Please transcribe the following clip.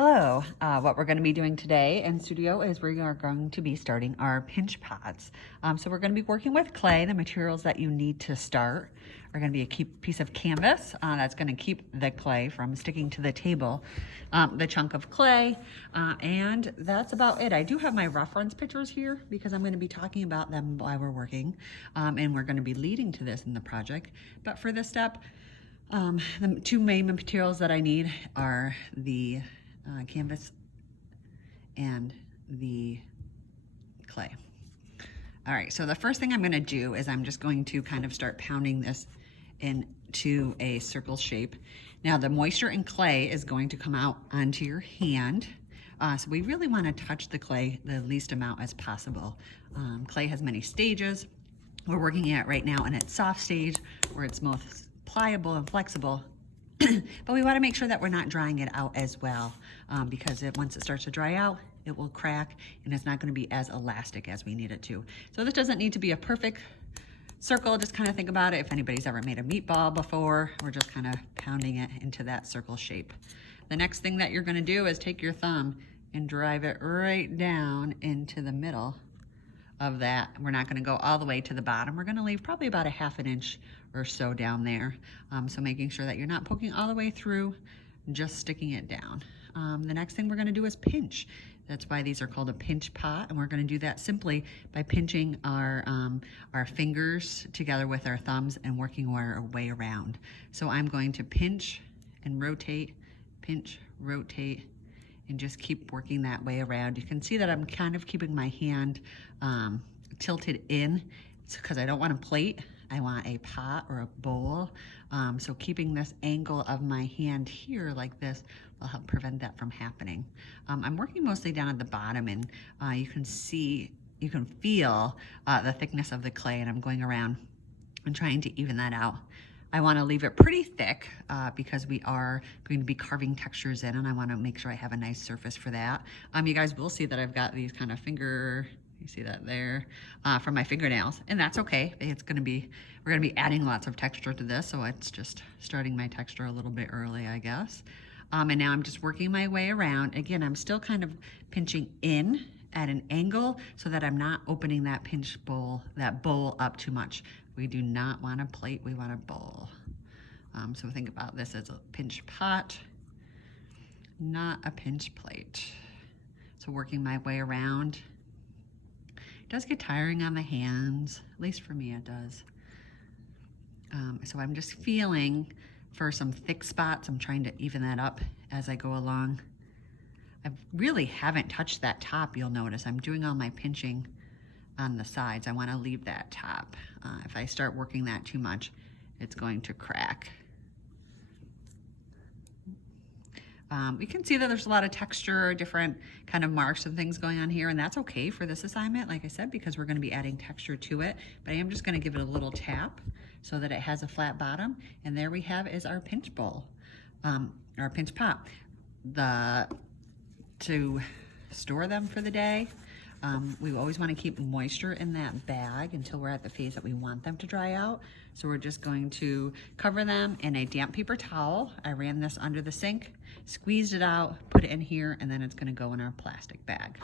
Hello, what we're going to be doing today in studio is we are going to be starting our pinch pots. So we're going to be working with clay. The materials that you need to start are going to be a piece of canvas that's going to keep the clay from sticking to the table, the chunk of clay, and that's about it. I do have my reference pictures here because I'm going to be talking about them while we're working, and we're going to be leading to this in the project. But for this step, the two main materials that I need are the canvas and the clay. All right, so the first thing I'm gonna do is I'm just going to kind of start pounding this into a circle shape. Now the moisture in clay is going to come out onto your hand. So we really wanna touch the clay the least amount as possible. Clay has many stages. We're working at right now in its soft stage where it's most pliable and flexible. But we want to make sure that we're not drying it out as well because once it starts to dry out, it will crack and it's not going to be as elastic as we need it to. So this doesn't need to be a perfect circle. Just kind of think about it. If anybody's ever made a meatball before, we're just kind of pounding it into that circle shape. The next thing that you're going to do is take your thumb and drive it right down into the middle of that. We're not going to go all the way to the bottom. We're going to leave probably about a ½ inch or so down there. So making sure that you're not poking all the way through, just sticking it down. The next thing we're going to do is pinch. That's why these are called a pinch pot, and we're going to do that simply by pinching our fingers together with our thumbs and working our way around. So I'm going to pinch and rotate, pinch, rotate, and just keep working that way around. You can see that I'm kind of keeping my hand tilted in because I don't want a plate. I want a pot or a bowl. So keeping this angle of my hand here like this will help prevent that from happening. I'm working mostly down at the bottom, and you can feel the thickness of the clay, and I'm going around and trying to even that out. I want to leave it pretty thick because we are going to be carving textures in, and I want to make sure I have a nice surface for that. You guys will see that I've got these kind of you see that there, from my fingernails, and that's okay. We're gonna be adding lots of texture to this, so it's just starting my texture a little bit early, I guess. And now I'm just working my way around. Again, I'm still kind of pinching in at an angle so that I'm not opening that bowl up too much. We do not want a plate, we want a bowl. So think about this as a pinch pot, not a pinch plate. So working my way around. It does get tiring on the hands, at least for me it does. So I'm just feeling for some thick spots. I'm trying to even that up as I go along. I really haven't touched that top, you'll notice. I'm doing all my pinching on the sides. I want to leave that top. If I start working that too much, it's going to crack. We can see that there's a lot of texture, different kind of marks and things going on here, and that's okay for this assignment, like I said, because we're going to be adding texture to it. But I am just going to give it a little tap so that it has a flat bottom, and there we have is our pinch bowl, our pinch pot. To store them for the day, we always want to keep moisture in that bag until we're at the phase that we want them to dry out. So we're just going to cover them in a damp paper towel. I ran this under the sink, squeezed it out, put it in here, and then it's going to go in our plastic bag.